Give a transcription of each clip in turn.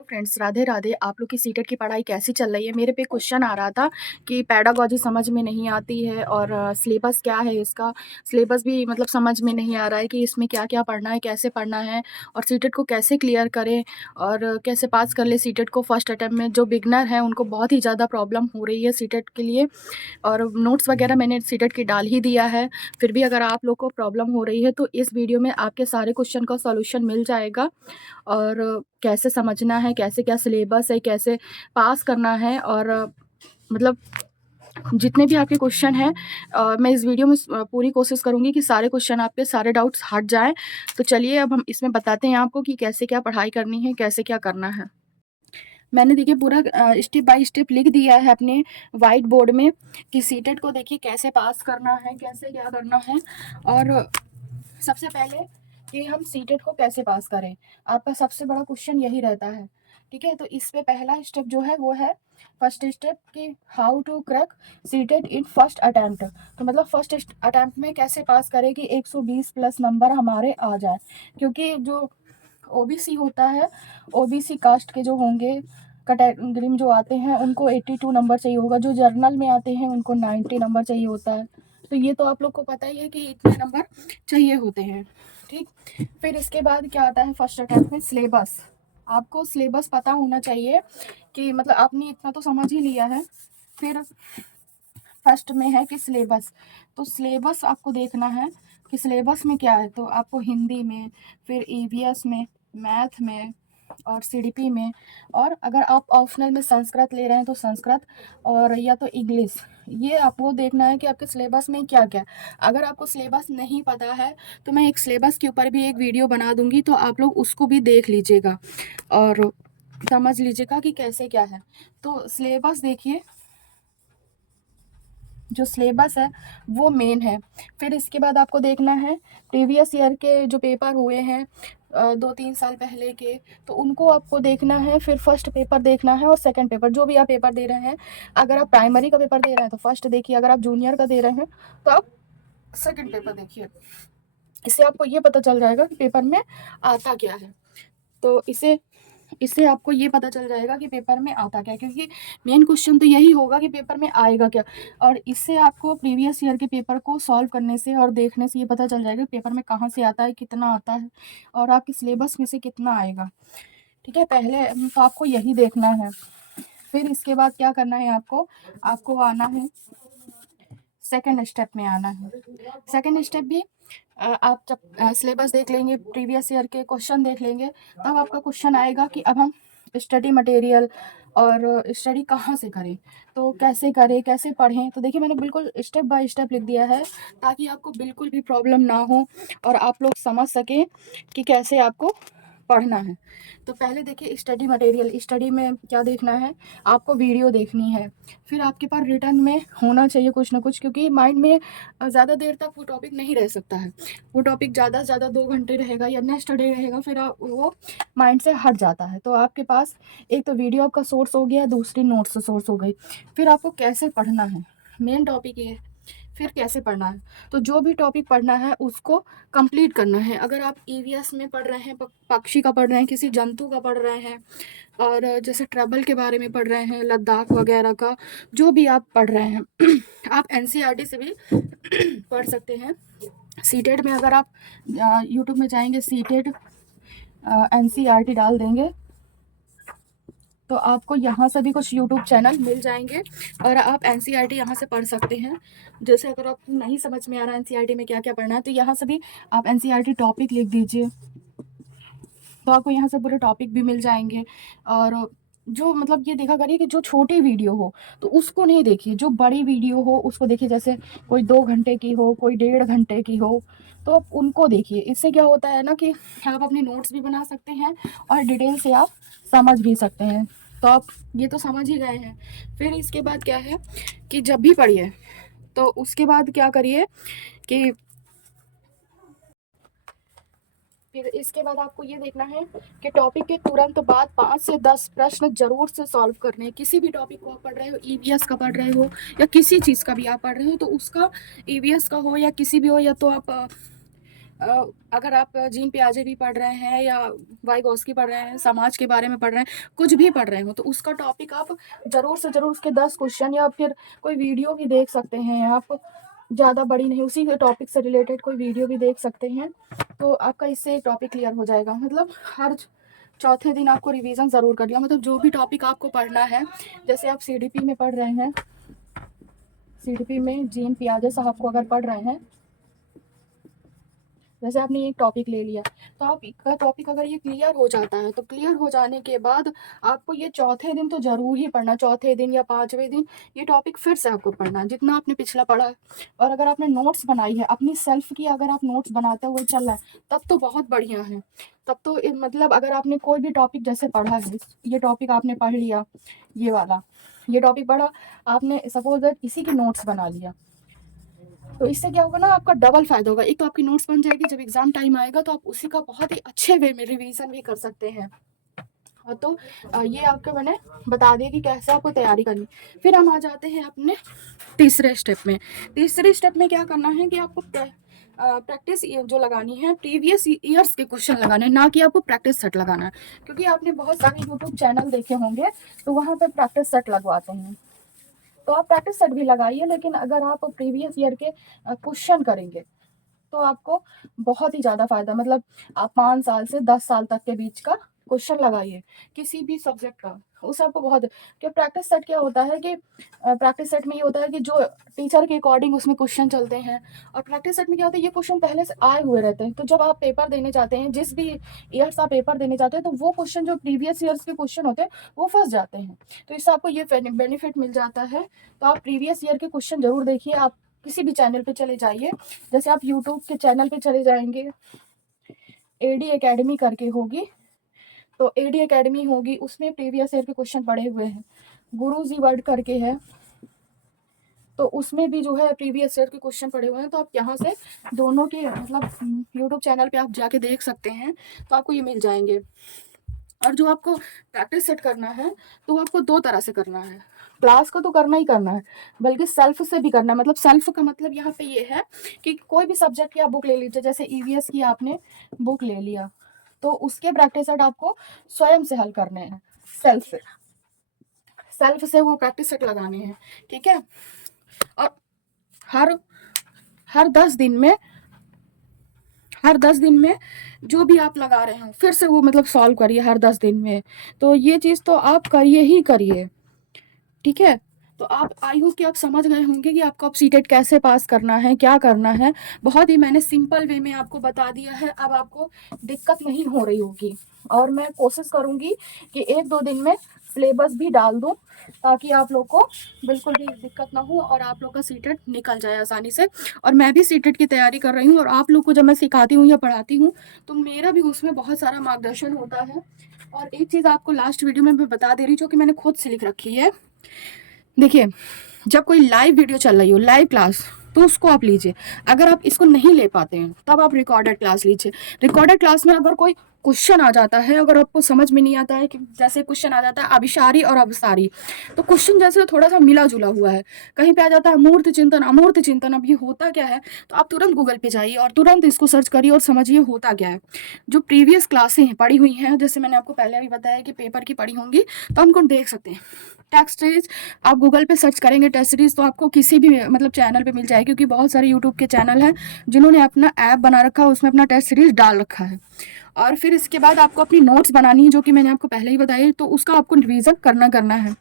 Friends, Radhe Radhe. आप लोग की सीटेट की पढ़ाई कैसी चल रही है? मेरे पे क्वेश्चन आ रहा था कि पैडागॉजी समझ में नहीं आती है और सिलेबस क्या है इसका। सिलेबस भी मतलब समझ में नहीं आ रहा है कि इसमें क्या क्या पढ़ना है, कैसे पढ़ना है और सीटेट को कैसे क्लियर करें और कैसे पास कर ले सीटेट को फर्स्ट अटैम्प्ट में। जो बिगनर हैं उनको बहुत ही ज़्यादा प्रॉब्लम हो रही है सीटेट के लिए। और नोट्स वगैरह मैंने सीटेट की डाल ही दिया है। फिर भी अगर आप लोग को प्रॉब्लम हो रही है तो इस वीडियो में आपके सारे क्वेश्चन का सॉल्यूशन मिल जाएगा और कैसे समझना है, कैसे क्या सिलेबस है, कैसे पास करना है और मतलब जितने भी आपके क्वेश्चन हैं मैं इस वीडियो में पूरी कोशिश करूँगी कि सारे क्वेश्चन आपके सारे डाउट्स हट जाएँ। तो चलिए अब हम इसमें बताते हैं आपको कि कैसे क्या पढ़ाई करनी है, कैसे क्या करना है। मैंने देखिए पूरा स्टेप बाय स्टेप लिख दिया है अपने व्हाइट बोर्ड में कि सीटेट को देखिए कैसे पास करना है, कैसे क्या करना है। और सबसे पहले कि हम सीटेट को कैसे पास करें, आपका सबसे बड़ा क्वेश्चन यही रहता है। ठीक है, तो इस पे पहला स्टेप जो है वो है फर्स्ट स्टेप कि how to crack CTET in first attempt. तो मतलब फर्स्ट अटैम्प्ट में कैसे पास करें कि 120 प्लस नंबर हमारे आ जाए, क्योंकि जो ओबीसी होता है, ओबीसी कास्ट के जो होंगे कैटेगरी में जो आते हैं उनको 82 नंबर चाहिए होगा, जो जर्नल में आते हैं उनको 90 नंबर चाहिए होता है। तो ये तो आप लोग को पता ही है कि इतने नंबर चाहिए होते हैं। ठीक, फिर इसके बाद क्या आता है फर्स्ट अटैम्प्ट में सिलेबस। आपको सिलेबस पता होना चाहिए कि मतलब आपने इतना तो समझ ही लिया है। फिर फर्स्ट में है कि सिलेबस, तो सिलेबस आपको देखना है कि सिलेबस में क्या है। तो आपको हिंदी में, फिर ईवीएस में, मैथ में और सीडीपी में, और अगर आप ऑप्शनल में संस्कृत ले रहे हैं तो संस्कृत और या तो इंग्लिश, ये आपको देखना है कि आपके सिलेबस में क्या क्या। अगर आपको सिलेबस नहीं पता है तो मैं एक सिलेबस के ऊपर भी एक वीडियो बना दूंगी, तो आप लोग उसको भी देख लीजिएगा और समझ लीजिएगा कि कैसे क्या है। तो सिलेबस देखिए, जो सिलेबस है वो मेन है। फिर इसके बाद आपको देखना है प्रीवियस ईयर के जो पेपर हुए हैं 2-3 साल पहले के, तो उनको आपको देखना है। फिर फर्स्ट पेपर देखना है और सेकंड पेपर, जो भी आप पेपर दे रहे हैं। अगर आप प्राइमरी का पेपर दे रहे हैं तो फर्स्ट देखिए, अगर आप जूनियर का दे रहे हैं तो आप सेकंड पेपर देखिए। इससे आपको ये पता चल जाएगा कि पेपर में आता क्या है। तो इसे इससे आपको ये पता चल जाएगा कि पेपर में आता क्या है, क्योंकि मेन क्वेश्चन तो यही होगा कि पेपर में आएगा क्या। और इससे आपको प्रीवियस ईयर के पेपर को सॉल्व करने से और देखने से ये पता चल जाएगा कि पेपर में कहाँ से आता है, कितना आता है और आपके सिलेबस में से कितना आएगा। ठीक है, पहले तो आपको यही देखना है। फिर इसके बाद क्या करना है, आपको आपको आना है सेकेंड स्टेप में आना है। सेकेंड स्टेप भी आप जब सिलेबस देख लेंगे, प्रीवियस ईयर के क्वेश्चन देख लेंगे, तब आपका क्वेश्चन आएगा कि अब हम स्टडी मटेरियल और स्टडी कहाँ से करें, तो कैसे करें, कैसे पढ़ें। तो देखिए मैंने बिल्कुल स्टेप बाय स्टेप लिख दिया है ताकि आपको बिल्कुल भी प्रॉब्लम ना हो और आप लोग समझ सकें कि कैसे आपको पढ़ना है। तो पहले देखिए स्टडी मटेरियल, स्टडी में क्या देखना है, आपको वीडियो देखनी है। फिर आपके पास रिटर्न में होना चाहिए कुछ ना कुछ, क्योंकि माइंड में ज़्यादा देर तक वो टॉपिक नहीं रह सकता है। वो टॉपिक ज़्यादा से ज़्यादा 2 घंटे रहेगा या नेक्स्ट डे रहेगा, फिर वो माइंड से हट जाता है। तो आपके पास एक तो वीडियो आपका सोर्स हो गया, दूसरी नोट्स सोर्स हो गई। फिर आपको कैसे पढ़ना है, मेन टॉपिक ये है। फिर कैसे पढ़ना है, तो जो भी टॉपिक पढ़ना है उसको कंप्लीट करना है। अगर आप ईवीएस में पढ़ रहे हैं, पक्षी का पढ़ रहे हैं, किसी जंतु का पढ़ रहे हैं, और जैसे ट्रैवल के बारे में पढ़ रहे हैं, लद्दाख वगैरह का, जो भी आप पढ़ रहे हैं आप एनसीईआरटी से भी पढ़ सकते हैं। सीटेट में अगर आप यूट्यूब में जाएंगे, सीटेट एनसीईआरटी डाल देंगे तो आपको यहाँ से भी कुछ यूट्यूब चैनल मिल जाएंगे और आप एनसीईआरटी यहाँ से पढ़ सकते हैं। जैसे अगर आपको नहीं समझ में आ रहा है एनसीईआरटी में क्या क्या पढ़ना है, तो यहाँ से भी आप एनसीईआरटी टॉपिक लिख दीजिए, तो आपको यहाँ से पूरे टॉपिक भी मिल जाएंगे। और जो मतलब ये देखा करिए कि जो छोटी वीडियो हो तो उसको नहीं देखिए, जो बड़ी वीडियो हो उसको देखिए। जैसे कोई 2 घंटे की हो, कोई 1.5 घंटे की हो, तो आप उनको देखिए। इससे क्या होता है ना कि आप अपनी नोट्स भी बना सकते हैं और डिटेल से आप समझ भी सकते हैं। तो आप ये तो समझ ही गए हैं। फिर इसके बाद क्या है कि जब भी पढ़िए तो उसके बाद क्या करिए कि फिर इसके बाद आपको ये देखना है कि टॉपिक के तुरंत बाद 5 से 10 प्रश्न जरूर से सॉल्व करने हैं। किसी भी टॉपिक को आप पढ़ रहे हो, ईवीएस का पढ़ रहे हो या किसी चीज़ का भी आप पढ़ रहे हो, तो उसका ईवीएस का हो या किसी भी हो, या तो आप अगर आप जीन पियाजे भी पढ़ रहे हैं या वाइगोस्की पढ़ रहे हैं, समाज के बारे में पढ़ रहे हैं, कुछ भी पढ़ रहे हो, तो उसका टॉपिक आप ज़रूर से ज़रूर उसके 10 क्वेश्चन या फिर कोई वीडियो भी देख सकते हैं आप, ज़्यादा बड़ी नहीं, उसी के टॉपिक से रिलेटेड कोई वीडियो भी देख सकते हैं, तो आपका इससे टॉपिक क्लियर हो जाएगा। मतलब हर चौथे दिन आपको रिवीजन ज़रूर कर लिया, मतलब जो भी टॉपिक आपको पढ़ना है, जैसे आप सीडीपी में पढ़ रहे हैं, सीडीपी में जीन पियाजे साहब को अगर पढ़ रहे हैं, जैसे आपने एक टॉपिक ले लिया, तो आपका टॉपिक अगर ये क्लियर हो जाता है, तो क्लियर हो जाने के बाद आपको ये चौथे दिन तो ज़रूर ही पढ़ना, चौथे दिन या 5वें दिन ये टॉपिक फिर से आपको पढ़ना, जितना आपने पिछला पढ़ा है। और अगर आपने नोट्स बनाई है अपनी सेल्फ की, अगर आप नोट्स बनाते हुए चल रहा है, तब तो बहुत बढ़िया है। तब तो मतलब अगर आपने कोई भी टॉपिक जैसे पढ़ा है, ये टॉपिक आपने पढ़ लिया, ये वाला ये टॉपिक पढ़ा आपने, सपोज दैट इसी के नोट्स बना लिया, तो इससे क्या होगा ना, आपका डबल फायदा होगा। एक तो आपकी नोट्स बन जाएगी, जब एग्जाम टाइम आएगा तो आप उसी का बहुत ही अच्छे वे में रिवीजन भी कर सकते हैं। और तो ये आपको मैंने बता दिया कि कैसे आपको तैयारी करनी। फिर हम आ जाते हैं अपने तीसरे स्टेप में। तीसरे स्टेप में क्या करना है कि आपको प्रैक्टिस जो लगानी है, प्रीवियस ईयर्स के क्वेश्चन लगाने हैं, ना कि आपको प्रैक्टिस सेट लगाना है, क्योंकि आपने बहुत सारे यूट्यूब चैनल देखे होंगे तो वहाँ पर प्रैक्टिस सेट लगवाते हैं, तो आप प्रैक्टिस सेट भी लगाइए, लेकिन अगर आप प्रीवियस ईयर के क्वेश्चन करेंगे तो आपको बहुत ही ज़्यादा फायदा, मतलब आप 5 साल से 10 साल तक के बीच का क्वेश्चन लगाइए किसी भी सब्जेक्ट का, उससे आपको बहुत, क्या प्रैक्टिस सेट क्या होता है कि प्रैक्टिस सेट में ये होता है कि जो टीचर के अकॉर्डिंग उसमें क्वेश्चन चलते हैं, और प्रैक्टिस सेट में क्या होता है, ये क्वेश्चन पहले से आए हुए रहते हैं, तो जब आप पेपर देने जाते हैं, जिस भी ईयर्स आप पेपर देने जाते हैं, तो वो क्वेश्चन जो प्रीवियस ईयर्स के क्वेश्चन होते हैं वो फंस जाते हैं, तो इससे आपको ये बेनिफिट मिल जाता है। तो आप प्रीवियस ईयर के क्वेश्चन जरूर देखिए। आप किसी भी चैनल पे चले जाइए, जैसे आप यूट्यूब के चैनल पे चले जाएंगे, एडी एकेडमी करके होगी, तो एडी एकेडमी होगी, उसमें प्रीवियस यूर के क्वेश्चन पड़े हुए हैं। गुरुजी वर्ड करके है, तो उसमें भी जो है प्रीवियस ईयर के क्वेश्चन पड़े हुए हैं, तो आप यहाँ से दोनों के मतलब यूट्यूब चैनल पे आप जाके देख सकते हैं, तो आपको ये मिल जाएंगे। और जो आपको प्रैक्टिस सेट करना है, तो वो आपको 2 तरह से करना है। क्लास को तो करना ही करना है, बल्कि सेल्फ से भी करना है। मतलब सेल्फ का मतलब यहाँ पे ये है कि कोई भी सब्जेक्ट की आप बुक ले लीजिए, जैसे ईवीएस की आपने बुक ले लिया, तो उसके प्रैक्टिस सेट आपको स्वयं से हल करने हैं, सेल्फ से वो प्रैक्टिस सेट लगाने हैं, ठीक है। और हर हर 10 दिन में जो भी आप लगा रहे हो, फिर से वो मतलब सॉल्व करिए हर 10 दिन में। तो ये चीज़ तो आप करिए ही करिए, ठीक है। तो आप, आई होप कि आप समझ गए होंगे कि आपको अब सीटेट कैसे पास करना है, क्या करना है। बहुत ही मैंने सिंपल वे में आपको बता दिया है, अब आपको दिक्कत नहीं हो रही होगी। और मैं कोशिश करूँगी कि 1-2 दिन में सिलेबस भी डाल दूँ, ताकि आप लोग को बिल्कुल भी दिक्कत ना हो और आप लोग का सीटेट निकल जाए आसानी से। और मैं भी सीटेट की तैयारी कर रही हूँ, और आप लोग को जब मैं सिखाती हूँ या पढ़ाती हूँ, तो मेरा भी उसमें बहुत सारा मार्गदर्शन होता है। और एक चीज़ आपको लास्ट वीडियो में मैं बता दे रही हूँ, जो कि मैंने खुद से लिख रखी है। देखिए, जब कोई लाइव वीडियो चल रही हो, लाइव क्लास, तो उसको आप लीजिए। अगर आप इसको नहीं ले पाते हैं, तब आप रिकॉर्डेड क्लास लीजिए। रिकॉर्डेड क्लास में अगर कोई क्वेश्चन आ जाता है, अगर आपको समझ में नहीं आता है, कि जैसे क्वेश्चन आ जाता है अभिसारी और अवसारी, तो क्वेश्चन जैसे थोड़ा सा मिला जुला हुआ है, कहीं पे आ जाता है मूर्त चिंतन, अमूर्त चिंतन, अब ये होता क्या है, तो आप तुरंत गूगल पे जाइए और तुरंत इसको सर्च करिए और समझिए होता क्या है। जो प्रीवियस क्लासें पढ़ी हुई हैं, जैसे मैंने आपको पहले भी बताया कि पेपर की पढ़ी होंगी, तो हमको देख सकते हैं। टेस्ट सीरीज आप गूगल पे सर्च करेंगे, टेस्ट सीरीज, तो आपको किसी भी मतलब चैनल पे मिल जाएगी, क्योंकि बहुत सारे यूट्यूब के चैनल हैं जिन्होंने अपना ऐप बना रखा है, उसमें अपना टेस्ट सीरीज डाल रखा है। और फिर इसके बाद आपको अपनी नोट्स बनानी है, जो कि मैंने आपको पहले ही बताई, तो उसका आपको रिवीजन करना है।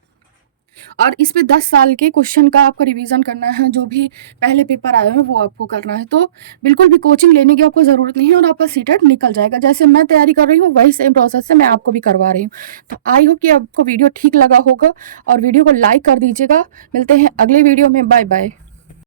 और इस पे 10 साल के क्वेश्चन का आपको रिवीजन करना है, जो भी पहले पेपर आए हैं वो आपको करना है। तो बिल्कुल भी कोचिंग लेने की आपको ज़रूरत नहीं है, और आपका सीटेट निकल जाएगा। जैसे मैं तैयारी कर रही हूँ, वही सेम प्रोसेस से मैं आपको भी करवा रही हूँ। तो आई होप कि आपको वीडियो ठीक लगा होगा, और वीडियो को लाइक कर दीजिएगा। मिलते हैं अगले वीडियो में, बाय बाय।